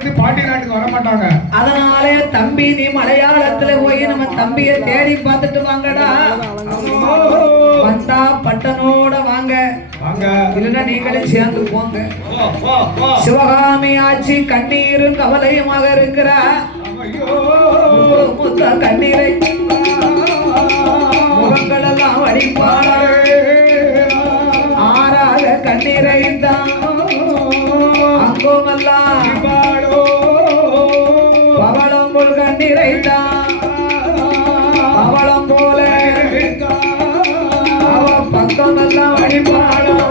அடுத்து பாண்டி நாட்டுக்கு வர மாட்டாங்க. அதனாலே தம்பி நீ மலையாளத்துல போய் நம்ம தம்பியை தேடி பார்த்துட்டு வாங்கடா. வந்தா பட்டனோட வாங்க, இல்லைன்னா நீங்களும் சேர்ந்து போங்க. சிவகாமி ஆட்சி கண்ணீரும் கவலையுமாக இருக்கிறா. முத்த கண்ணீரை முகங்கள் எல்லாம் வடிப்பாளர் ஆறாக கண்ணீரை தான் அங்கோமெல்லாம் பவளம் போல் கண்ணீரை தான் பவளம் போல அவ பக்கமெல்லாம் வடிப்பாளர்.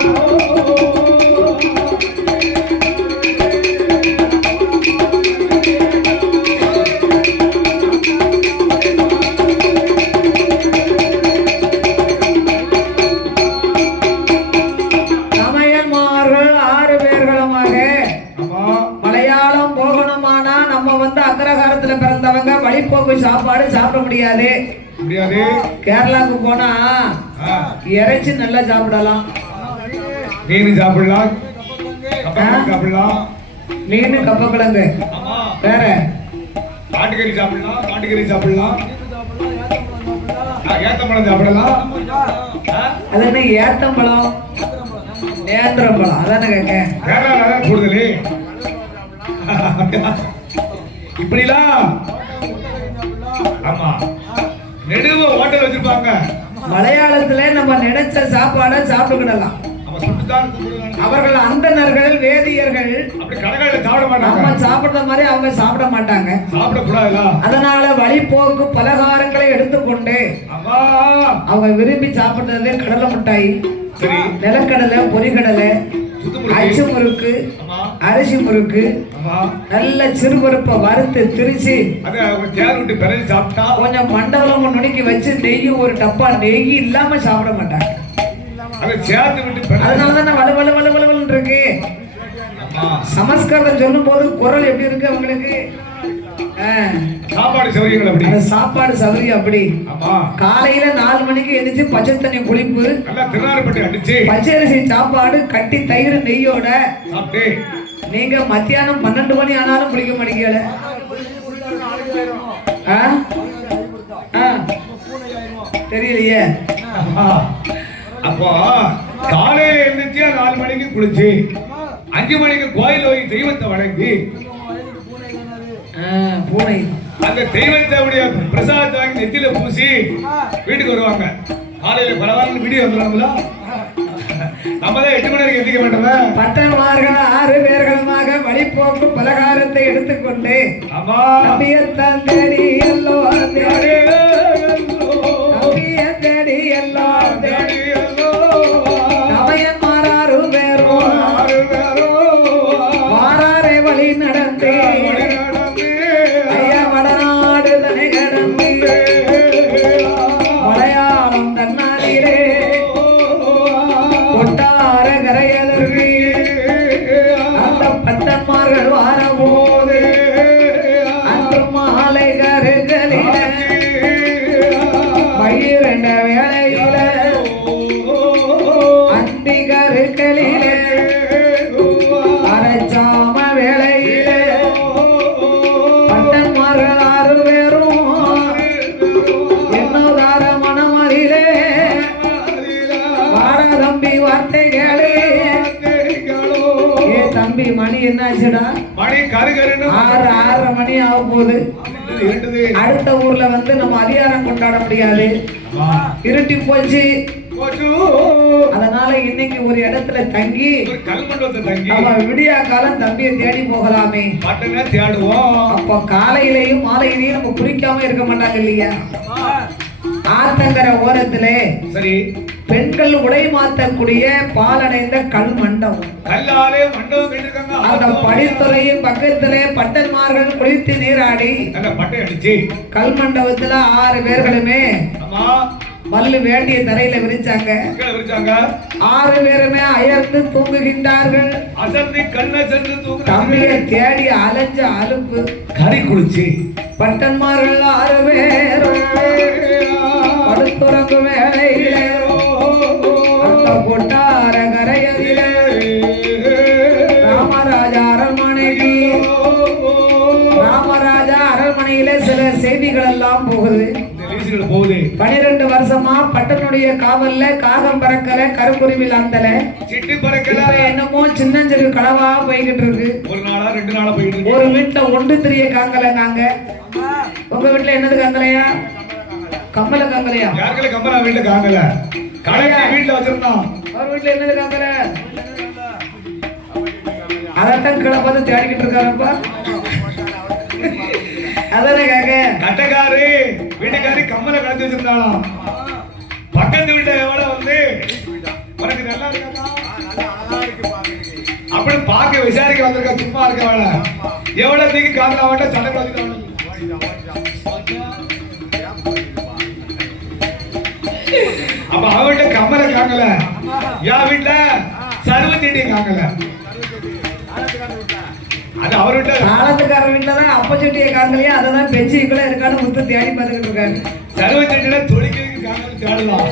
வழிபோக்கு சாப்பாடு சாப்பிட முடியாது. கேரளாவுக்கு போனா இறைச்சி நல்லா சாப்பிடலாம், மீன் சாப்பிடலாம், சாப்பிடலாம், மீன் கப்பக்கிழங்கு, வேற காட்டுக்கறி சாப்பிடலாம், காட்டுக்கறி சாப்பிடலாம், ஏத்தம்பழம் சாப்பிடலாம். அது என்ன ஏத்தம்பழம் நேந்திரம்பழம் அதானே கேட்க. கேரளால கூடுதலே இப்படிலாம். ஆமா, நெடுவ ஹோட்டல் வச்சிருப்பாங்க. மலையாளத்துல நம்ம நினைச்ச சாப்பாடை சாப்பிட்டுக்கிடலாம். அவர்கள் அந்தணர்கள் வேதியர்கள் நம்ம சாப்பிடுற மாதிரி அவங்க சாப்பிட மாட்டாங்க. அதனால வழிபோக்கு பலகாரங்களை எடுத்துக்கொண்டு அவங்க விரும்பி சாப்பிடுறது கடலை மிட்டாய், நிலக்கடலை, பொரிகடலை, அச்சு முறுக்கு, அரிசி முறுக்கு, நல்ல சிறுபருப்பை வறுத்து திரிச்சு கொஞ்சம் மண்டபம் நுணுக்கி வச்சு நெய் ஒரு டப்பா நெய் இல்லாம சாப்பிட மாட்டாங்க. அதனாலதான் வலு வலு வலு வலுவல் இருக்கு. சமஸ்கிருதம் சொல்லும் போது குரல் எப்படி இருக்கு அவங்களுக்கு? சாப்பாடு சௌகரியம் அப்படி. காலையில 4 மணிக்கு எந்திரிச்சு பச்சை தண்ணி குளிப்பு, பச்சரிசி சாப்பாடு கட்டி தயிர் நெய்யோட. நீங்க மத்தியானம் 12 மணி ஆனாலும் குளிக்க மாட்டீங்கல. தெரியலையே. அப்போ காலையில எழுந்திரிச்சு 4 மணிக்கு குளிச்சு 5 மணிக்கு கோயில் போய் தெய்வத்தை வணங்கி பூனை அந்த தெய்வத்தையுடைய பிரசாதத்தை வாங்கி நெத்தியில பூசி வீட்டுக்கு வருவாங்க. காலையில பரவாயில்ல வீடியோ வந்துடுவாங்களா? நம்மதான் 8 மணி வரைக்கும் எந்திக்க மாட்டோம். பட்டன்மார்கள் 6 பேர்களுமாக வழிபோக்கு பலகாரத்தை எடுத்துக்கொண்டு நம்பியத்தான் தேடி எல்லாம் தேடி நம்பியன் தேடி எல்லாம் தேடி நமையன் மாறாறு பேரும் மாறாரே வழி நடந்தே ஐயா வடநாடு தனை கடந்து மலையாளம் தன்னாரிலே கொட்டார கரையதற்கு அந்த பட்டன்மார்கள் வாரபோது அன்று மாலை கருகளில 12 வேளையில அந்தி கருக்களில அரைச்சாம வேளையில பட்டன்மார்கள் 6 பேரும் என்னோதார மனமதிலே வார தம்பி வார்த்தைகளே. ஏ தம்பி மணி என்னாச்சுடா? மணி கருகருன்னு 6:30 மணி ஆக போகுது. அடுத்த ஊர்ல வந்து நம்ம அதிகாரம் கொண்டாட முடியாது, இருட்டி போச்சு. அதனால இன்னைக்கு ஒரு இடத்துல தங்கி நம்ம விடியா காலம் தம்பியை தேடி போகலாமே. அப்ப காலையிலையும் மாலையிலையும் நம்ம குளிக்காம இருக்க மாட்டாங்க இல்லையா? ஆத்தங்கர ஓரத்திலே சரி பெண்கள் உடை மாற்றக்கூடிய பாலடைந்த கல் மண்டபம், அந்த படித்துறையின் பக்கத்திலே பட்டன்மார்கள் குளித்து நீராடி கல் மண்டபத்துல 6 பேர்களுமே பல்லு வேண்டிய தரையில விரிச்சாங்க. 6 பேருமே அயர்ந்து தூங்குகின்றார்கள். தம்பியை தேடி அலைஞ்ச அலுப்பு கறி குளிச்சு பட்டன்மார்கள் 6 பேரும் படுத்துறங்கு வேலையில அந்த கொட்டார கரையதில ராமராஜ அரண்மனைக்கு காலையில சில செய்திகள் எல்லாம் போகுது. இந்த லீசுகள் போகுது. 12 வருஷமா பட்டனுடைய காவல்ல காகம் பறக்கல, கருங்குருவில் அந்தல, சிட்டு பறக்கல, என்னமோ சின்னஞ்சிறு களவா போய்கிட்டு இருக்கு. ஒரு நாளா 2 நாளா போயிட்டு இருக்கு. ஒரு வீட்டுல ஒன்று தெரிய காங்கல. நாங்க உங்க வீட்டுல என்னது காங்கலையா? கம்மல காங்கலையா? யாருக்கே கம்மலா வீட்டுல காங்கல. கடையா வீட்டுல வச்சிருந்தோம். அவர் வீட்டுல என்னது காங்கல? அதத்தான் கிளை பார்த்து தேடிக்கிட்டு இருக்காருப்பா. அதானே காக்க கட்டக்காரு வீட்டுக்காரி கம்மலை கலந்து வச்சிருந்தாலும் பக்கத்து வீட்டை எவ்வளவு வந்து உனக்கு நல்லா இருக்கா அப்படி பார்க்க விசாரிக்க வந்திருக்கா. சும்மா இருக்க வேலை எவ்வளவு தீக்கு காதல அவட்ட சண்டை வச்சுட்டு அப்ப அவட்ட கம்மலை காங்கல, என் வீட்டுல சர்வத்தீட்டி காங்கல. அது அவர்கிட்ட காலத்துக்கார வீட்டுலதான் அப்பச்சட்டியை காங்கலையா, அததான் பெஞ்சிக்குள்ள இருக்கான்னு முத்து தேடி பார்த்துக்கிட்டு இருக்காரு. சர்வத்தீட்டில தொழிலுக்கு காங்கல தேடலாம்.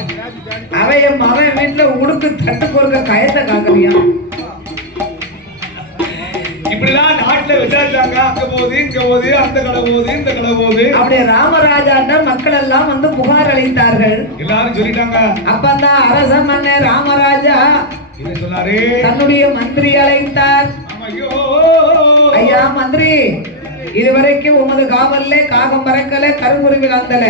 அவன் வீட்டுல உடுக்கு தட்டு பொறுக்க கயத்தை காங்கலையா. இப்படிலாம் நாட்டுல விசாரிச்சாங்க. அங்க போகுது, இங்க போகுது, அந்த கடை போகுது, இந்த கடை போகுது. அப்படியே ராமராஜாட்ட மக்கள் எல்லாம் வந்து புகார் அளித்தார்கள். எல்லாரும் சொல்லிட்டாங்க. அப்பதான் அரச மன்னர் ராமராஜா என்ன சொன்னாரு? தன்னுடைய மந்திரி அழைத்தார். ஐயா மந்திரி, இதுவரைக்கும் உமது காவல்ல காகம் பறக்கல, கருங்குருவில் அந்தல,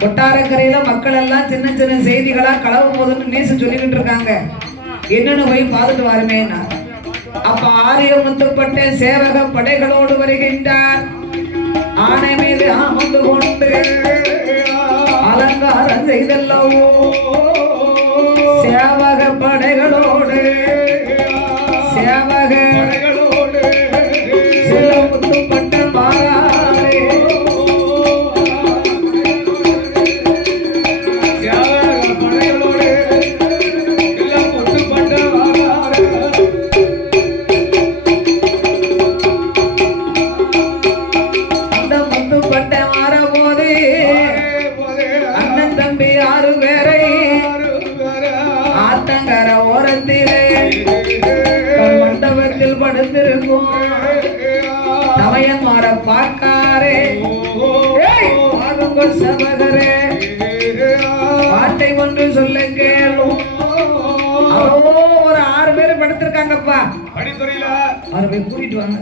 கொட்டாரக்கரையில மக்கள் எல்லாம் சின்ன சின்ன செய்திகளா களவு போதுன்னு நீசு சொல்லிக்கிட்டு இருக்காங்க. என்னன்னு போய் பார்த்துட்டு வருமேனா. அப்ப ஆரியமுத்துப்பட்ட சேவக படைகளோடு வருகின்றார். ஆனை மீது அமர்ந்து கொண்டு அலங்காரம் செய்தல்லவோ சேவக படைகளோடு சேவக முத்துப்பட்ட மாறாரே அந்த முத்துப்பட்ட மாற போது அண்ணன் தம்பி 6 பேரை ஆத்தங்கர ஓரத்திலே மண்டபத்தில் படுத்திருக்கும் தமையன் மாற பார்க்காரே சபகரே பாட்டை ஒன்று சொல்ல கேளும். ஒரு 6 பேர் படுத்திருக்காங்கப்பா. படித்துறையில 6 பேர் கூட்டிட்டு வாங்க.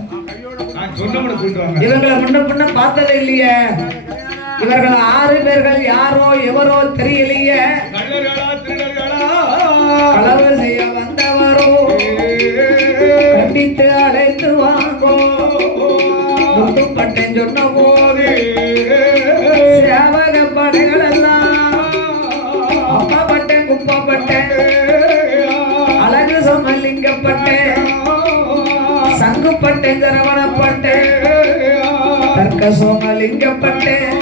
நான் சொன்னவனை கூட்டிட்டு வாங்க. இவங்களை முன்ன பின்ன பார்த்ததே இல்லையே. இவர்கள் 6 பேர்கள் யாரோ எவரோ தெரியலையே. களவு செய்ய வந்தவரோ கண்டித்து அழைத்து வாங்கோ. முத்துப்பட்டேன் சொன்ன போது சேவக படைகள் எல்லாம் அப்பப்பட்டேன் குப்பப்பட்டேன் அழகு சமலிங்கப்பட்டேன் சங்குப்பட்டேன் சரவணப்பட்டேன் தர்க்க சோமலிங்கப்பட்டேன்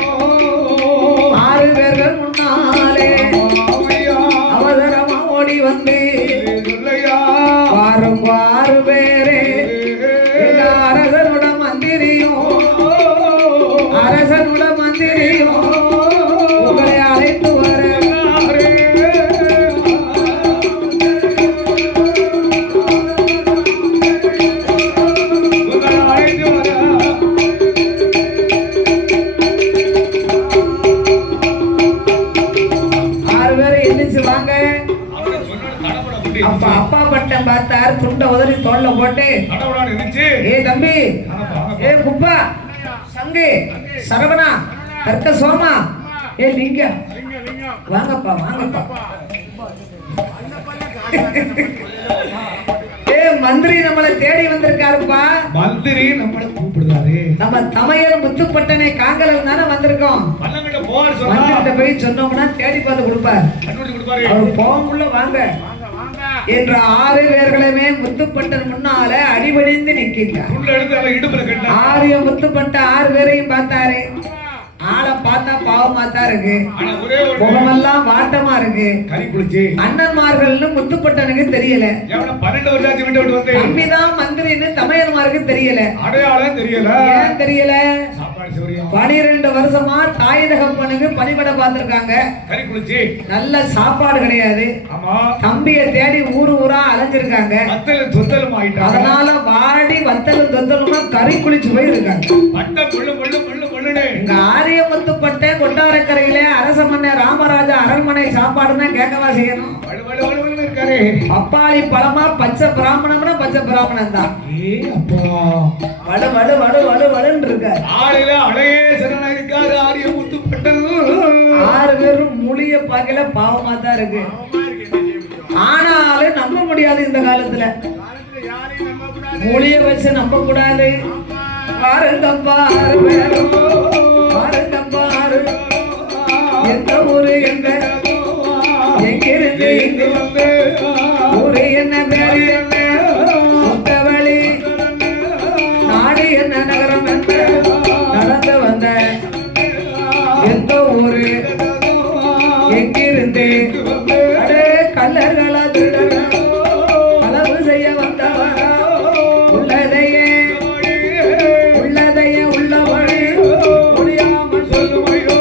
6 பேர்கள் முன்னாலே அவசரமா ஓடி வந்து வாரும் 6 பேரே அரசனுட மந்திரியும் உங்களை அழைத்து வர அப்பா பட்டம் பார்த்தாரு. துண்டை உதறி தோல்ல போட்டு ஏ தம்பி, ஏ குப்பா, சங்கு, சரவணா, தர்க்க சோமா, ஏ லிங்க, வாங்கப்பா வாங்கப்பா. ஏ மந்திரி நம்மளை தேடி வந்திருக்காருப்பா. மந்திரி நம்மளை கூப்பிடுறாரு. நம்ம தமையர் முத்துப்பட்டனை காங்கலன் தானே வந்திருக்கோம். மந்திரிட்ட போய் சொன்னோம்னா தேடி பார்த்து கொடுப்பார். அவர் போகுள்ள வாங்க என்ற 6 பேர்களுமே முத்துப்பட்டன் முன்னால அடிபணிந்து நிற்கின்றார். ஆரிய முத்துப்பட்ட 6 பேரையும் பார்த்தாரு. ஆளை பார்த்தா பாவமாத்தான் இருக்கு, முகமெல்லாம் வாட்டமா இருக்கு. அண்ணன்மார்கள்னு முத்துப்பட்டனுக்கு தெரியல. 12 வருஷம் விட்டு வந்து தம்பிதான் மந்திரின்னு தமையன்மாருக்கு தெரியல. அடையாளம் தெரியல. ஏன் தெரியல? 12 வருஷமா தாய் தகப்பனுக்கு பணிபட பார்த்திருக்காங்க. நல்ல சாப்பாடு கிடையாது. தம்பிய தேடி ஊரா அலைஞ்சிருக்காங்க. அதனால வாடி வத்தலும் தொத்தலுமா கறி குளிச்சு போயிருக்காங்க. எங்க ஆரியமுத்துப்பட்டை கொட்டாரக்கரையிலே அரசமனை ராமராஜா அரண்மனை சாப்பாடுன்னா கேட்கவா செய்யணும். இருக்காரு பப்பாளி பழமா பச்சை பிராமணம்னா பச்சை பிராமணன் தான். வடு வடு வடு வடு வடுன்னு இருக்காரு. ஆளுல அழகே சரணா இருக்காரு ஆரியமுத்துப்பட்டன். 6 பேரும் மொழிய பார்க்கல பாவமா தான் இருக்கு. ஆனாலும் நம்ப முடியாது இந்த காலத்துல. மொழிய வச்சு நம்ப கூடாது. பாருங்க பாரு எந்த ஊரு எங்க எங்கிருந்து ஊரு என்ன பேரு என்ன முத்தவழி நாடு என்ன நகரம் என்ன நடந்து வந்த எந்த ஊரு எங்கிருந்து அடே கல்லர்களா திருடர்கள் களவு செய்ய வந்தவரா உள்ளதையே உள்ளவழி முடியாமல் சொல்லுவையோ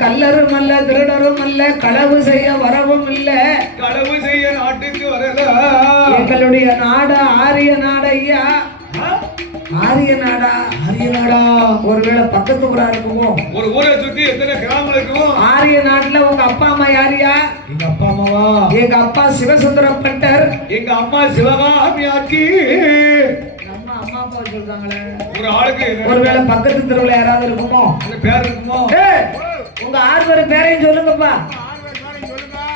கல்லரும் அல்ல திருடரும் அல்ல களவு செய்ய வரவும் இல்ல. களவு செய்ய நாட்டுக்கு வரல. எங்களுடைய நாடு ஆரிய நாடு ஐயா. ஆரிய நாடா? ஆரிய நாடா? ஒருவேளை பக்கத்து ஊரா இருக்குமோ? ஒரு ஊரை சுத்தி எத்தனை கிராமம் இருக்கும்? ஆரிய நாட்டுல உங்க அப்பா அம்மா யாரியா? எங்க அப்பா அம்மாவா? எங்க அப்பா சிவசுந்தரம் பட்டர். எங்க அம்மா சிவகாமி ஆக்கி. நம்ம அம்மா அப்பா சொல்றாங்களே. ஒரு ஆளுக்கு ஒருவேளை பக்கத்து தெருவுல யாராவது இருக்குமோ? அந்த பேர் இருக்குமோ? உங்க 6 பேர் பேரையும் சொல்லுங்கப்பா.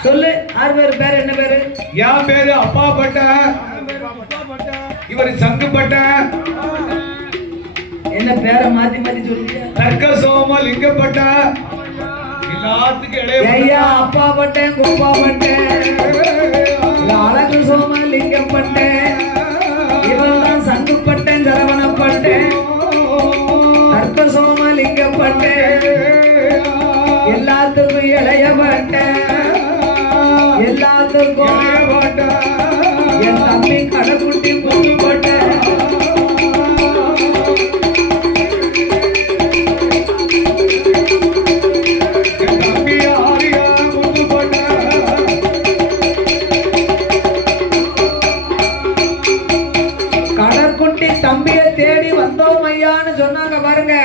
சொல்லு. 6 பேர் பேர் என்ன பேரு? என் பேரு அப்பா பட்ட, இவர் சங்கு பட்ட. என்ன பேரை மாத்தி மாத்தி சொல்லுங்க. தர்க்க சோம லிங்கப்பட்ட. எல்லாத்துக்கும் இடையே ஐயா அப்பா பட்டேன் குப்பா பட்டேன் அழகு சோம லிங்கப்பட்டேன். இவன் தான் சங்கு பட்டேன் சரவணப்பட்டேன் தர்க்க சோம லிங்கப்பட்டேன். எல்லாத்துக்கும் இளையப்பட்ட, எல்லாத்துக்கும் இளையப்பட்ட. என் தம்பி கடைக்குட்டி முத்துப்பட்ட. என் தம்பி ஆரியா முத்துப்பட்ட. கடைக்குட்டி தம்பியை தேடி வந்தோம் ஐயான்னு சொன்னாங்க பாருங்க.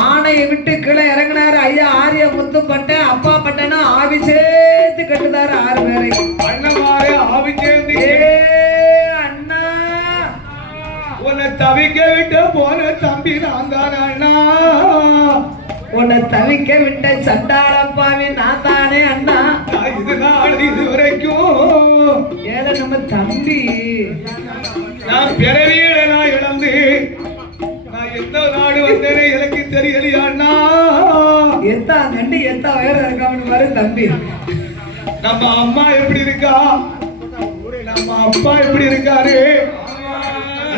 ஆணையை விட்டு கீழே இறங்கினாரு ஐயா ஆரிய முத்துப்பட்ட. அப்பா பட்டனா ஆவி சேர்த்து கட்டுதாரு 6 பேரை. அண்ணமாரே ஆவி சேர்ந்து. அண்ணா உன்னை தவிக்க விட்டு போன தம்பி நான் தானே அண்ணா. உன்னை தவிக்க விட்ட சண்டாளப்பாவி நான் தானே அண்ணா. இது நாள் இது வரைக்கும் ஏல நம்ம தம்பி நான் பிறவியில நான் இழந்து நான் எந்த நாடு வந்தேனே எனக்கு தெரியலையா அண்ணா. எத்தா நண்டு எத்தா வேற இருக்காமனு பாரு தம்பி. நம்ம அம்மா எப்படி இருக்கா, நம்ம அப்பா எப்படி இருக்காரு?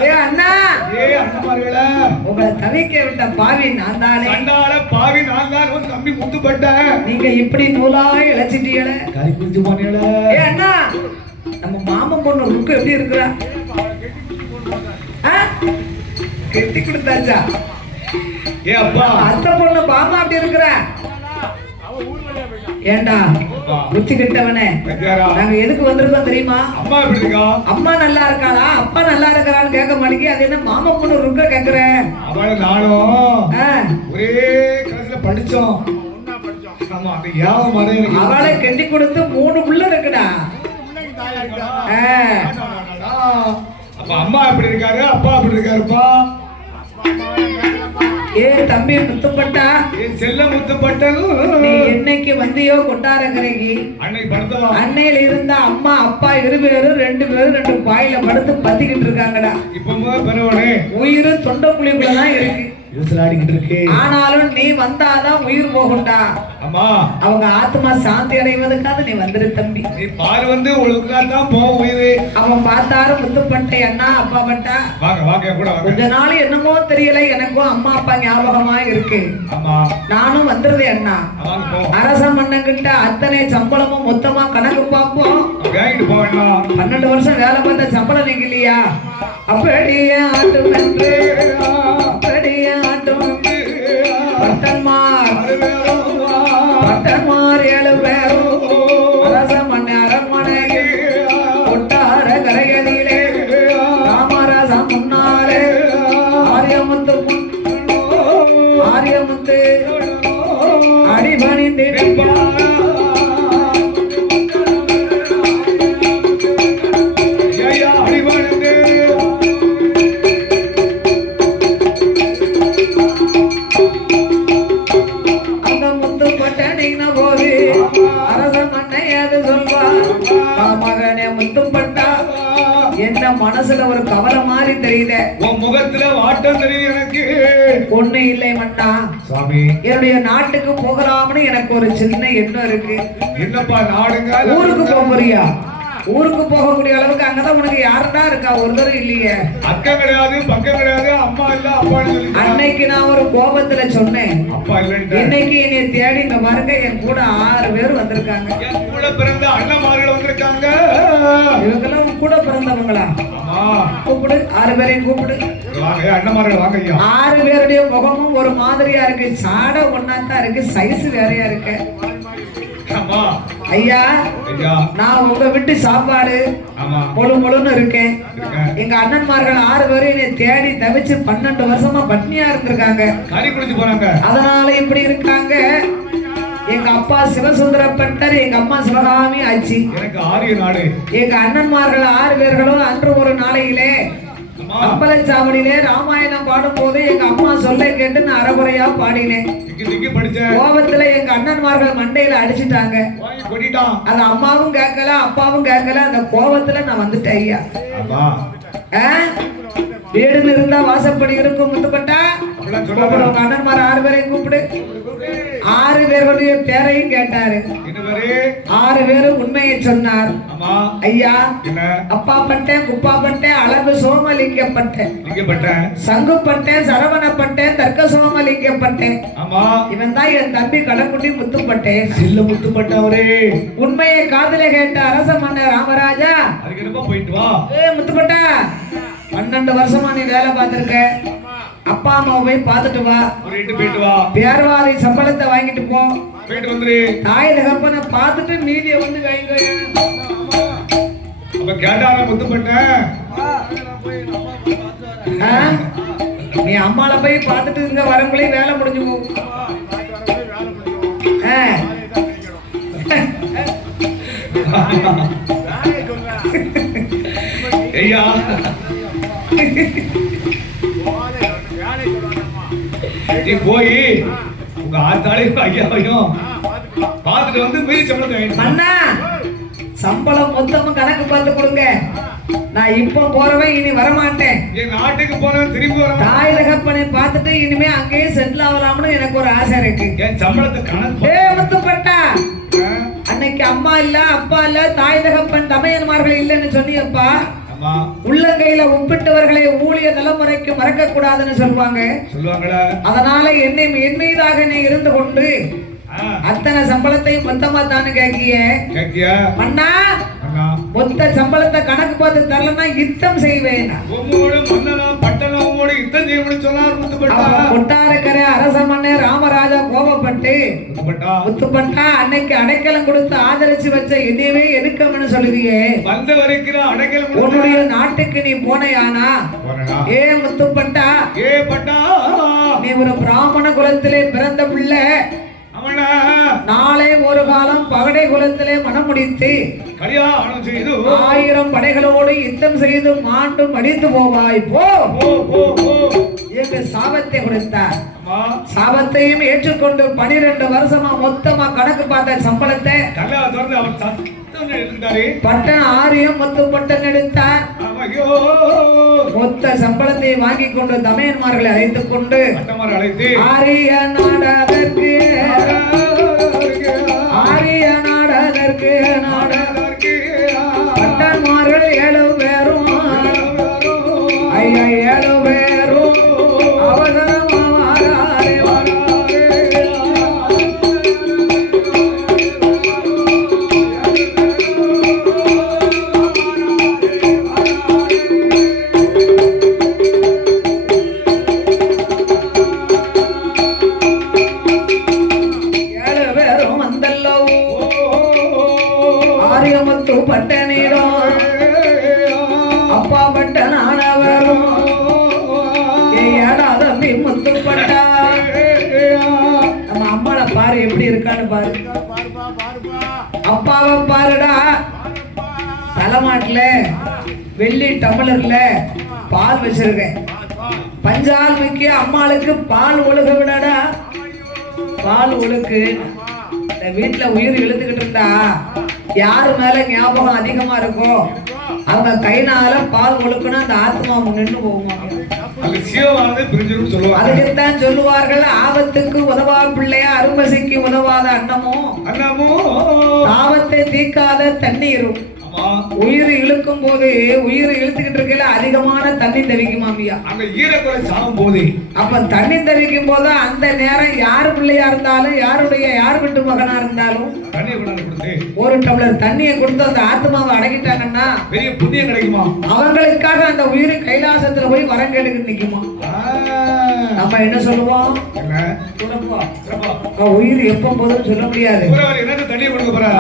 ஏ அண்ணா, ஏ அண்ணமார்களே, உங்களை தவிக்க விட்ட பாவி நான் தானே. அண்ணால பாவி நான் தான். உன் தம்பி முத்துப்பட்ட. நீங்க இப்படி நூலா இழைச்சிட்டீங்களே, கறி குஞ்சு போனீங்களே. ஏ அண்ணா, நம்ம மாமன் பொண்ணு ருக்கு எப்படி இருக்கிறா? கெட்டி கொடுத்தாச்சா? ஏ அப்பா, அத்தை பொண்ணு பாமா அப்படி இருக்கிற. ஏண்டா புத்தி கிட்டவனே, நாங்க எதுக்கு வந்திருக்கோம் தெரியுமா? அம்மா எப்படி இருக்கா? அம்மா நல்லா இருக்காளா, அப்பா நல்லா இருக்கிறான்னு கேட்க மாட்டேங்க. அது என்ன மாமா பொண்ணு ருக்க கேக்குறேன்? அவளை நானும் ஒரே கிளாஸ்ல படிச்சோம். ஆமா, அந்த யாவ மரம் எனக்கு. அவளை கெட்டி கொடுத்து 3 புள்ள இருக்குடா. அப்ப அம்மா எப்படி இருக்காரு, அப்பா எப்படி இருக்காருப்பா? ஏ தம்பி முத்துப்பட்டா, என் செல்ல முத்துப்பட்டனும் நீ என்னைக்கு வந்தியோ கொண்டாரக்கரைக்கு அன்னை படுத்தவா அன்னையில இருந்த அம்மா அப்பா ரெண்டு பேரும் ரெண்டு பாயில படுத்து பத்திக்கிட்டு இருக்காங்கடா. இப்ப பெருவனே உயிர் தொண்டைக்குழிக்குள்ளதான் இருக்கு. யூசலாடிக்கிட்டு இருக்கு. ஆனாலும் நீ வந்தாதான் உயிர் போகும்டா. அம்மா அவங்க ஆத்மா சாந்தி அடைவதற்காக நீ வந்துரு தம்பி. நீ பால் வந்து ஒழுங்காதான் போகும் உயிர். அவன் பார்த்தாரு முத்துப்பட்டை அண்ணா அப்பா பட்டா. வாங்க வாங்க கூட வாங்க. கொஞ்ச நாள் என்னமோ தெரியல, எனக்கும் அம்மா அப்பா ஞாபகமா இருக்கு. ஆமா நானும் வந்துருது அண்ணா. அரச மன்னங்கிட்ட அத்தனை சம்பளமும் மொத்தமா கணக்கு பார்ப்போம். வாங்கிட்டு போவேண்ணா. 12 வருஷம் வேலை பார்த்த சம்பளம் நீங்க இல்லையா? அப்படியே ஆட்டும் என்று அப்படியே ஆட்டும் பட்டன்மார் 7 பேரும் அரச மன்ன அரண்மனைக்கு கொட்டார கரைகளிலே ராமராசா முன்னாலே ஆரியமுத்து அடிபணிந்து என்ன மனசுல ஒரு கவலை மாதிரி தெரியுது. உன் முகத்துல வாட்டம் தெரியும் எனக்கு. ஒண்ணு இல்லை மன்னா சாமி, என்னுடைய நாட்டுக்கு போகலாம்னு எனக்கு ஒரு சின்ன எண்ணம் இருக்கு. என்னப்பா நாடுங்க? ஊருக்கு போக போறியா? ஊருக்கு போகக்கூடிய அளவுக்கு அங்கதான் உனக்கு யாருடா இருக்கா? ஒருத்தரும் இல்லையே. அக்கா கிடையாது, பக்கம் கிடையாது, அம்மா இல்ல அப்பா இல்ல. அன்னைக்கு நான் ஒரு கோபத்துல சொன்னேன் அப்பா இல்ல. இன்னைக்கு என்னை தேடி இந்த பாருங்க, என் கூட 6 பேர் வந்திருக்காங்க. என் கூட பிறந்த அண்ணன்மார்கள் வந்திருக்காங்க. இவங்கெல்லாம் கூட பிறந்தவங்களா? கூப்பிடு, 6 பேரையும் கூப்பிடு. அண்ணன்மார்கள் வாங்க ஐயா. 6 பேருடைய முகமும் ஒரு மாதிரியா இருக்கு. சாட ஒன்னாத்தான் இருக்கு, சைஸ் வேறையா இருக்கு. ஐயா, நான் உங்க வீட்டு சாப்பாடு முழுன்னு இருக்கேன். எங்க அண்ணன்மார்கள் 6 பேரும் என்னை தேடி தவிச்சு 12 வருஷமா பட்னியா இருந்திருக்காங்க. அதனால இப்படி இருக்காங்க. எங்க அப்பா சிவசுந்தரப்பட்டர், எங்க அம்மா சிவகாமி ஆச்சி. எங்க அண்ணன்மார்கள் 6 பேர்களும் அன்று ஒரு நாளையிலே அம்பலச்சாவடியிலே ராமாயணம் பாடும் போது எங்க அம்மா சொல்ல கேட்டு நான் அரைகுறையா பாடினேன். கோபத்துல எங்க அண்ணன்மார்கள் மண்டையில அடிச்சுட்டாங்க. அது அம்மாவும் கேட்கல அப்பாவும் கேட்கல. அந்த கோபத்துல நான் வந்துட்டேன் ஐயா. வீடுன்னு இருந்தா வாசப்படி இருக்கும். முத்துப்பட்டா அண்ணன்மார் 6 பேரையும் கூப்பிடு. 6 பேருடைய பேரையும் கேட்டாரு. 6 பேரும் உண்மையை சொன்னார். ஐயா, அப்பா பட்டேன், குப்பா பட்டேன், அளவு சோமலிங்கப்பட்டேன், சங்குப்பட்டேன், சரவணப்பட்டேன், தர்க்க சோமலிங்கப்பட்டேன். இவன் தான் என் தம்பி கடக்குட்டி முத்துப்பட்டேன். முத்துப்பட்டவரே உண்மையை காதல கேட்ட அரச மன்னர் ராமராஜா, போயிட்டு வா. முத்துப்பட்டா, 12 வருஷமா நீ வேலை பார்த்திருக்க. அப்பா அம்மாவை போய் பார்த்துட்டு வா. பேர்வாரி சம்பளத்தை வாங்கிட்டு போ. தாய் தகப்பனை பார்த்துட்டு மீதியை வந்து வாங்கிக்கோ. நீ அம்மால போய் பார்த்துட்டு இங்க வரக்குள்ளே வேலை முடிஞ்சு போ. ஐயா, நீ போய் உங்க ஆத்தாளையும் ஐயாவையும் பார்த்துட்டு வந்து மீறி சம்பளத்தை சம்பளம் மொத்தமும் கணக்கு பார்த்து கொடுங்க. நான் இப்ப போறவன் இனி வரமாட்டேன். என் நாட்டுக்கு போனவன் திரும்பி வர. தாய் தகப்பனை பார்த்துட்டு இனிமே அங்கேயே செட்டில் ஆகலாம்னு எனக்கு ஒரு ஆசை இருக்கு. என் சம்பளத்தை கணக்கு முத்துப்பட்டா, அன்னைக்கு அம்மா இல்ல அப்பா இல்ல தாய் தகப்பன் தமையன்மார்கள் இல்லைன்னு சொன்னியப்பா. உள்ளங்கையில ஒப்பிட்டவர்களை ஊழிய தலைமுறைக்கு மறக்க கூடாதுன்னு சொல்லுவாங்க. அதனால என்னை என் மீதாக நீ இருந்து கொண்டு அத்தனை சம்பளத்தையும் மொத்தமா தானே கேக்கிய மன்னா. மொத்த சம்பளத்தை கணக்கு பார்த்து தரலன்னா யுத்தம் செய்வேன். கொட்டாரக்கரை அரச மன்னர் ராமராஜா கோபப்பட்டு முத்துப்பட்டா, அன்னைக்கு அடைக்கலம் கொடுத்து ஆதரிச்சு வச்ச என்னையவே எதுக்கம்னு சொல்லுவியே. உன்னுடைய நாட்டுக்கு நீ போனையானா? ஏ முத்துப்பட்டா, நீ ஒரு பிராமண குலத்திலே பிறந்த பிள்ளை. நாளை ஒரு காலம் பகடை குலத்திலே மனம் முடித்து 1000 படைகளோடு யுத்தம் செய்து மாண்டும் அடித்து போவாய். போ என்ற சாபத்தை கொடுத்தார். ஆமா. சாபத்தையும் ஏற்றுக்கொண்டு 12 வருஷமா மொத்தமா கணக்கு பார்த்த சம்பளத்தை கல்லாவை திறந்து அவர் சத்தம் எடுத்துட்டாரு. பட்டன் ஆரியம் மொத்த பட்டன் எடுத்தார். ஐயோ, மொத்த சம்பளத்தை வாங்கி கொண்டு தமையன்மார்களை அழைத்துக் கொண்டு பட்டமாரை அழைத்து ஆரிய நாடதற்கு ஆரிய நாடதற்கு நாடதற்கு பட்டன்மார்கள் 7 பேரும் ஐயா 7 பேரும் அவசரமாவாரே ஆரியமத்து பட்டனிடம் அப்பா பட்டனானவரும் ஏடா தம்பி முத்து பட்டா நம்ம அம்மாவை பாரு எப்படி இருக்கான்னு பாரு. அப்பாவை பாருடா, தலைமாட்டுல வெள்ளி டம்ளர்ல பால் வச்சிருக்கேன். பஞ்சால் முக்கிய அம்மாளுக்கு பால் ஒழுக விடடா, பால் ஒழுக்கு. இந்த வீட்டுல உயிர் இழுத்துக்கிட்டு இருந்தா யாரு மேல ஞாபகம் அதிகமா இருக்கோ அவங்க கைனால பால் ஒழுக்குன்னா அந்த ஆத்மா நின்று போகுமா. அதுக்குத்தான் சொல்லுவார்கள், ஆபத்துக்கு உதவா பிள்ளையா அரும்பசிக்கு உதவாத அன்னமும் ஆபத்தை தீக்காத தண்ணீரும். உயிர் இழுக்கும் போது உயிர் இழுத்துக்கிட்டு இருக்கல அதிகமான தண்ணி தவிக்குமாமியா. அப்ப தண்ணி தவிக்கும் போது அந்த நேரம் யாரு பிள்ளையா இருந்தாலும் யார் வீட்டு மகனா இருந்தாலும் ஒரு டம்ளர் தண்ணியை கொடுத்து அந்த ஆத்மாவை அடக்கிட்டாங்கன்னா பெரிய புண்ணியம் கிடைக்குமா. அவங்களுக்காக அந்த உயிர் கைலாசத்துல போய் வரங்கேடுக்கு நிக்குமா. நம்ம என்ன சொல்லுவோம், உயிர் எப்ப போதும் சொல்ல முடியாது.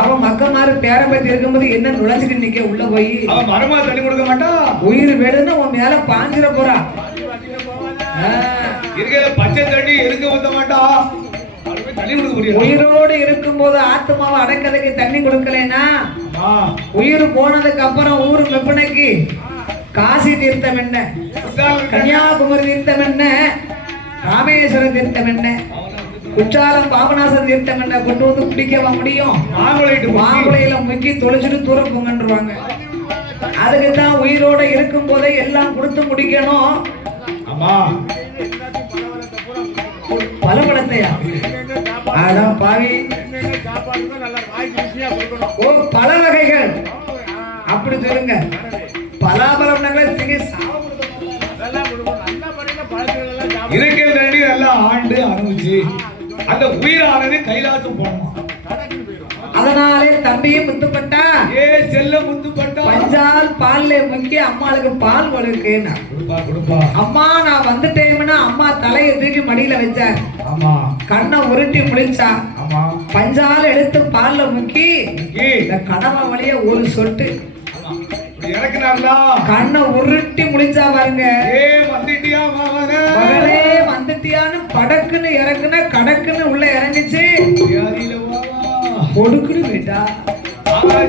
அவன் மக்கமாரு பேரம்பத்தி இருக்கும்போது என்ன நுழைஞ்சுக்கிட்டு நிக்க உள்ள போய் மரமா தண்ணி கொடுக்க மாட்டான். உயிர் வேணும்னு உன் மேல பாஞ்சிட போறா. பச்சை தண்ணி எதுக்கு ஊத்த மாட்டா. உயிரோடு இருக்கும் போது ஆத்மாவை அடக்கிறதுக்கு தண்ணி கொடுக்கலன்னா உயிர் போனதுக்கு அப்புறம் ஊரு வெப்பனைக்கு காசி தீர்த்தம் என்ன, கன்னியாகுமரி தீர்த்தம் என்ன, ராமேஸ்வரம் தீர்த்தம் என்ன, குற்றாலம் பாபநாசம் தீர்த்தம் என்ன கொண்டு வந்து குடிக்கவா முடியும். மாங்குளையில முக்கி தொலைச்சிட்டு தூர போங்கன்றுவாங்க. அதுக்குதான் உயிரோட இருக்கும் போதே எல்லாம் கொடுத்து முடிக்கணும். பலபலத்தையா அதான் பாவி. ஓ பல வகைகள் அப்படி சொல்லுங்க. பலாபலம் ஆண்டு அனுபவிச்சு அந்த உயிரானது கைலாசம் போனோம். அதனாலே தம்பியும் முத்துப்பட்டா செல்ல முத்துப்பட்டா பஞ்சால் பால்ல முக்கி அம்மாளுக்கு பால் ஒழுக்கு. அம்மா நான் வந்துட்டேன்னா அம்மா தலையை தூக்கி மடியில வச்சார். கண்ணை உருட்டி முடிச்சா பஞ்சால் எடுத்து பால்ல முக்கி இந்த கடமை வழிய ஒரு சொட்டு கண்ணை உருட்டி முடிச்சா பாருங்க. வந்துட்டியான்னு படக்குன்னு இறக்குன கடக்குன்னு உள்ள இறங்கிச்சு கொடுக்குன்னு போயிட்டா.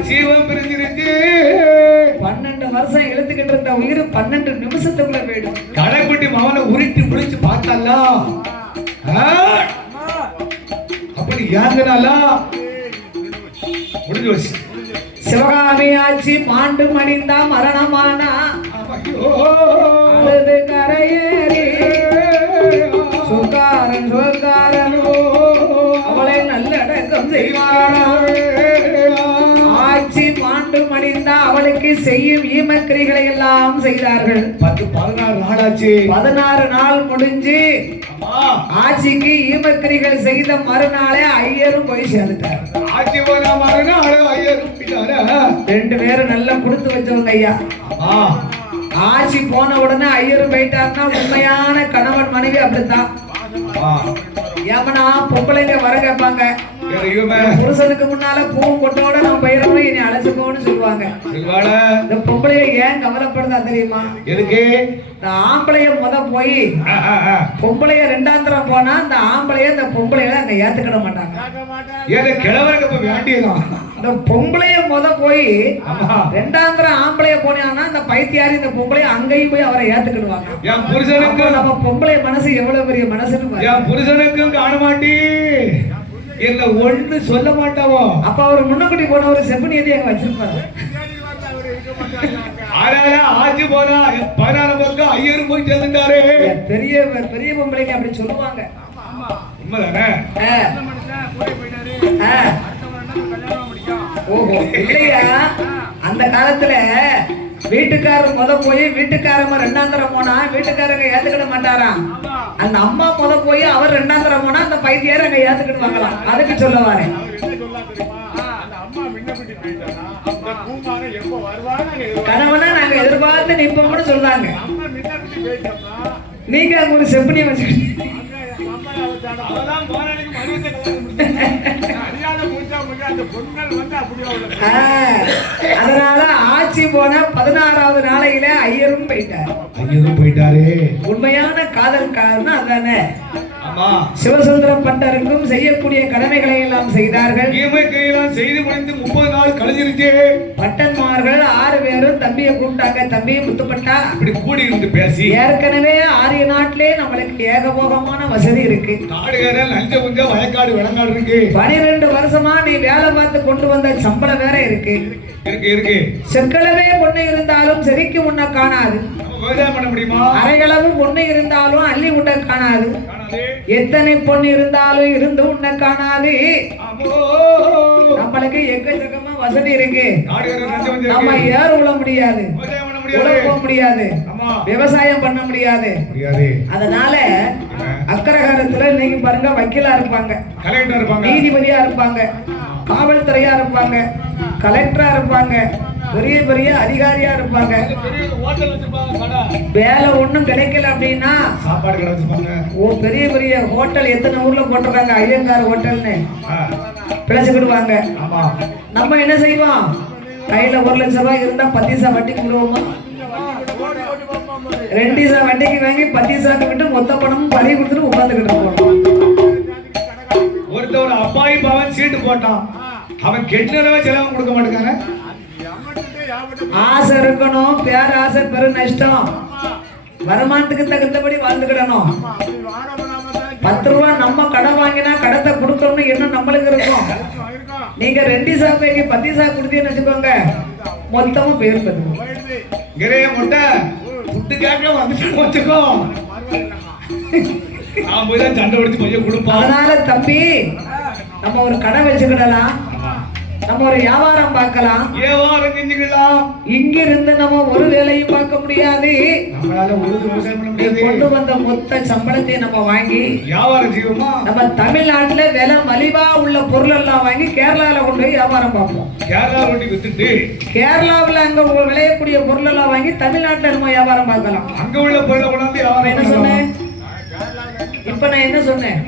ஜீவம் பிரிஞ்சிருச்சு. 12 வருஷம் இழுத்துக்கிட்டு இருந்த உயிர் 12 நிமிஷத்துக்குள்ள போயிடும். கடைக்குட்டி மவனை உருட்டி முடிச்சு பார்த்தாலா அப்படி ஏங்கனாலா முடிஞ்சு வச்சு. சிவகாமி ஆட்சி மாண்டு மடிந்தா மரணமானா அழுது கரையேறி சுகாரன் அவளை நல்லடக்கம் செய்வாரா. ஆட்சி மாண்டு மடிந்தா அவளுக்கு செய்யும் ஈமக்கிரிகளை எல்லாம் செய்தார்கள். 16 நாள் ஆச்சு. 16 நாள் முடிஞ்சு ஆட்சிக்கு ஈமக்கிரிகள் செய்த மறுநாளே ஐயரும் போய் சேர்ந்துட்டார். ஆட்சி போன மறுநாள் ஐயரும் 2 பேரும் நல்லா கொடுத்து வச்சவங்க ஐயா. ஆட்சி போன உடனே ஐயரும் போயிட்டாருன்னா உண்மையான கணவன் மனைவி அப்படித்தான். ஏமனா பொம்பளைங்க வர கேட்பாங்க, புருஷனுக்கு முன்னால பூவும் கொட்டோட நான் பயிரவும் என்னை அழைச்சுக்கோன்னு சொல்லுவாங்க. இந்த பொம்பளைய ஏன் கவலைப்படுதா தெரியுமா? எதுக்கு? இந்த ஆம்பளைய போய் பொம்பளைய 2ஆம் தரம் போனா இந்த ஆம்பளைய இந்த பொம்பளைய அங்க ஏத்துக்கிட மாட்டாங்க. கிழவருக்கு வேண்டியதான். இந்த பொம்பளைய போய் ஆமா. ரெண்டாந்திரம் ஆம்பளைய போனான்னா இந்த பைத்தியாரி இந்த பொம்பளைய அங்கேயும் போய் அவரை ஏத்துக்கிடுவாங்க. என் புருஷனுக்கு நம்ம பொம்பளை மனசு எவ்வளவு பெரிய மனசுன்னு பாரு. என் புருஷனுக்கும் காண மாட்டி என்ன ஒண்ணு சொல்ல மாட்டாவோ. அப்ப அவர் முன்னக்குட்டி போன ஒரு செப்பனி எது அங்க வச்சிருப்பாரு. ஆனால ஆச்சு போனா 16 பக்கம் ஐயரும் போய் சேர்ந்துட்டாரு. பெரிய பெரிய பொம்பளைங்க அப்படி சொல்லுவாங்க. உண்மைதானே? ஓஹோ இல்லையா, அந்த காலத்துல வீட்டுக்காரர் போய் வீட்டுக்காரங்க ரெண்டாந்திரம் போனா வீட்டுக்காரங்க ஏத்துக்கிட மாட்டாராம். அந்த அம்மா போய் அவர் ரெண்டாந்திரம் போனா அந்த பைத்தியார அங்க ஏத்துக்கிடுவாங்களாம். அதுக்கு சொல்ல வரேன். கணவனா நாங்க எதிர்பார்த்து நிப்போம்னு சொல்றாங்க. நீங்க அங்க ஒரு செப்பனியை வச்சுக்கிட்டு அதனால ஆட்சி போன 16வது நாளையில ஐயரும் போயிட்டாரு. உண்மையான காதல் காரணம் அதானே. ஆமா. சிவசுந்தர பட்டருக்கும் செய்யக்கூடிய கடமைகளை எல்லாம் செய்தார்கள். செய்து முடிந்து 30 நாள் கழிஞ்சிருச்சு. பட்டன்மார்கள் 6 பேரும் தம்பியை கூப்பிட்டாங்க. தம்பியை முத்துப்பட்டா இப்படி கூடி இருந்து பேசி ஏற்கனவே ஆரிய நாட்டிலே நம்மளுக்கு ஏகபோகமான வசதி இருக்கு. காடுகார லஞ்ச கொஞ்சம் வயக்காடு விளங்காடு இருக்கு. 12 வருஷமா நீ வேலை பார்த்து கொண்டு வந்த சம்பளம் வேற இருக்கு. இருக்கு. செக்களவே பொண்ணு இருந்தாலும் செரிக்கு உன்னை காணாது. விவசாயம் பண்ண முடியுமா? அரைகளவு பொண்ணு இருந்தாலும் அள்ளி உன்னை காணாது. எத்தனை பொண்ணு இருந்தாலும் இருந்து உன்னை காணாது. நம்மளுக்கு எக்கச்சக்கமா வசதி இருக்கு. நம்ம ஏர் உள்ள முடியாது, போக முடியாது, விவசாயம் பண்ண முடியாது. அதனால அக்கரகாரத்துல இன்னைக்கு பாருங்க வக்கீலா இருப்பாங்க, நீதிபதியா இருப்பாங்க, காவல்துறையா இருப்பாங்க, கலெக்டரா இருப்பாங்க, பெரிய பெரிய அதிகாரியா இருப்பாங்க. வேலை ஒண்ணும் கிடைக்கல அப்படின்னா சாப்பாடு கடை வச்சுப்பாங்க. பெரிய பெரிய ஹோட்டல் எத்தனை ஊர்ல போட்டிருக்காங்க, ஐயங்கார் ஹோட்டல்னு பிழைச்சுக்கிடுவாங்க. நம்ம என்ன செய்வோம், கையில 1 லட்சம் ரூபாய் இருந்தா 10 பைசா வட்டிக்கு விடுவோமா? 2 பைசா வட்டிக்கு வாங்கி 10 பைசாக்கு விட்டு மொத்த பணமும் பறி கொடுத்துட்டு உட்காந்துக்கிட்டு இருக்கோம். ஒருத்தர் அப்பாயி பாவன் சீட்டு போட்டான், அவன் கெட்டினவே செலவு கொடுக்க மாட்டேங்காங்க. ஆசை இருக்கணும், பேராசை பெரு நஷ்டம். வருமானத்துக்கு தகுந்தபடி வாழ்ந்துக்கிடணும். 10 ரூபா நம்ம கடன் வாங்கினா கடத்தை கொடுக்கணும்னு என்ன நம்மளுக்கு இருக்கும். நீங்க 2 பைசா 10 பைசா கொடுத்தீங்கன்னு வச்சுக்கோங்க, மொத்தமும் போயிருப்பது. முட்டை புட்டுக்காக வந்துட்டு வச்சுக்கோ, நான் போய் தான் சண்டை பிடிச்சு பையன் கொடுப்போம். அதனால தம்பி நம்ம ஒரு கடை வச்சுக்கிடலாம், நம்ம ஒரு வியாபாரம் பார்க்கலாம், வியாபாரம் செஞ்சுக்கலாம். இங்க இருந்து நம்ம ஒரு வேலையும் பார்க்க முடியாது. நம்மளால ஒரு விவசாயம் பண்ண முடியாது. கொண்டு வந்த மொத்த சம்பளத்தை நம்ம வாங்கி வியாபாரம் செய்வோமா? நம்ம தமிழ்நாட்டுல விலை மலிவா உள்ள பொருள் எல்லாம் வாங்கி கேரளால கொண்டு போய் வியாபாரம் பார்ப்போம். கேரளா கொண்டு வித்துட்டு கேரளாவில் அங்க விளையக்கூடிய பொருள் எல்லாம் வாங்கி தமிழ்நாட்டுல நம்ம வியாபாரம் பார்க்கலாம். அங்க உள்ள பொருளை கொண்டாந்து வியாபாரம் என்ன சொன்னேன் இப்ப நான் என்ன சொன்னேன்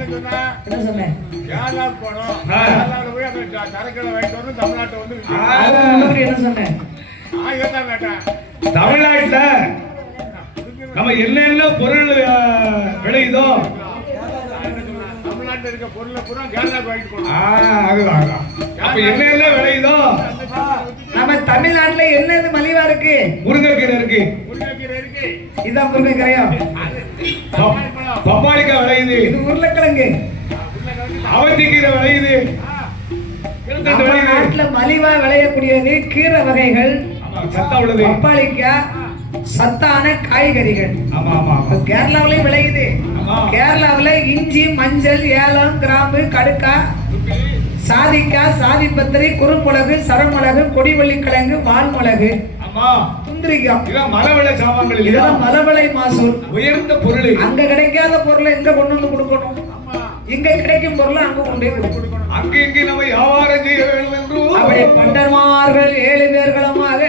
தமிழ்நாட்டுல நம்ம என்னென்ன பொருள் விளையுதோ இருக்க பொருளை பூரா கேரளாக்கு வாங்கிட்டு போறோம். அப்ப என்ன விளையுதோ நம்ம தமிழ்நாட்டுல என்ன மலிவா இருக்கு? முருங்கைக்கீரை இருக்கு. இதான் முருங்கைக்கீரையா? பப்பாளிக்காய் விளையுது. இது உருளைக்கிழங்கு. அவத்திக்கீரை விளையுது. நம்ம நாட்டுல மலிவா விளையக்கூடியது கீரை வகைகள், சத்தா உள்ளது, பப்பாளிக்காய், சத்தான காய்கறிகள். ஆமா ஆமா. கேரளாவிலையும் விளையுது. கேரளாவில இஞ்சி, மஞ்சள், ஏலம், கிராம்பு, கடுக்காய், சாதிக்காய், சாதிப்பத்திரி, குறுமிளகு, சரமிளகு, கொடிவள்ளி கிழங்கு, வால்மிளகு, இதெல்லாம் மரவளை சாமான்கள். இதெல்லாம் மரவளை மாசூல். உயர்ந்த பொருள். அங்க கிடைக்காத பொருளை எங்க கொண்டு வந்து கொடுக்கணும்? இங்க கிடைக்கும் பொருளை அங்க கொண்டு கொடுக்கணும். அங்க இங்க நம்ம வியாபாரம் செய்ய வேண்டும் என்று அப்படி பண்டமார்கள் 7 பேர்களுமாக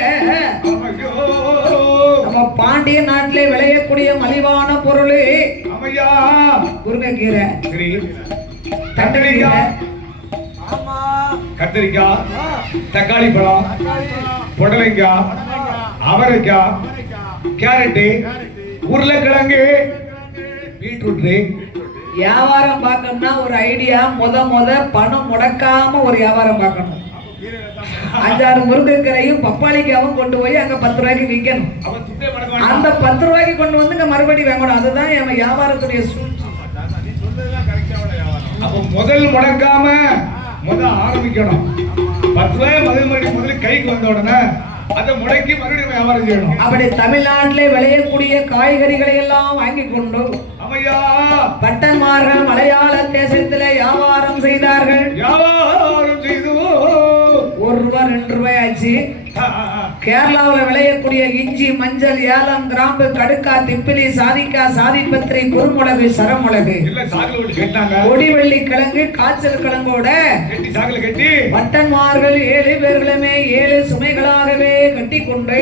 நம்ம பாண்டிய நாட்டிலே விளையக்கூடிய மலிவான பொருள் முருங்கைக்கீரை, கத்திரிக்காய், தக்காளி பழம், புடலைக்காய், அவரைக்காய், கேரட்டு, உருளைக்கிழங்கு, பீட்ரூட். வியாபாரம் பார்க்கணும்னா ஒரு ஐடியா, முத பணம் முடக்காம ஒரு வியாபாரம் பார்க்கணும். 5-6 முருங்கைக்கரையும் பப்பாளிக்காவும் கொண்டு போய் அங்க 10 ரூபாய்க்கு விற்கணும். அவன் துட்டே மடக்க வேண்டாம். அந்த 10 ரூபாய்க்கு கொண்டு வந்து இங்க மறுபடியும் வாங்கணும். அதுதான் என் வியாபாரத்துடைய சூழ்ச்சி. நீ சொல்றதுதான் கரெக்டான வியாபாரம். அப்ப முதல் முடக்காம ஆரம்பிக்கணும். 10 ரூபாய் முதல்ல கைக்கு வந்த உடனே அதை முடக்கி மறுபடியும் வியாபாரம் செய்யணும். அப்படி தமிழ்நாட்டிலே விளையக்கூடிய காய்கறிகளை எல்லாம் வாங்கி கொண்டு அம்மையா பட்டன்மார்கள் மலையாள தேசத்திலே வியாபாரம் செய்தார்கள். வியாபாரம் செய்து 1 ரூபாய் 2 ரூபாய் ஆச்சு. கேரளாவில் விளையக்கூடிய இஞ்சி, மஞ்சள், ஏலம், கிராம்பு, கடுக்கா, திப்பிலி, சாதிக்கா, சாதிப்பத்திரி, குறுமுளகு, சரமுளகு, கொடிவள்ளி கிழங்கு, காய்ச்சல் கிழங்கோட கட்டி பட்டன்மார்கள் 7 பேர்களுமே 7 சுமைகளாகவே கட்டி கொண்டு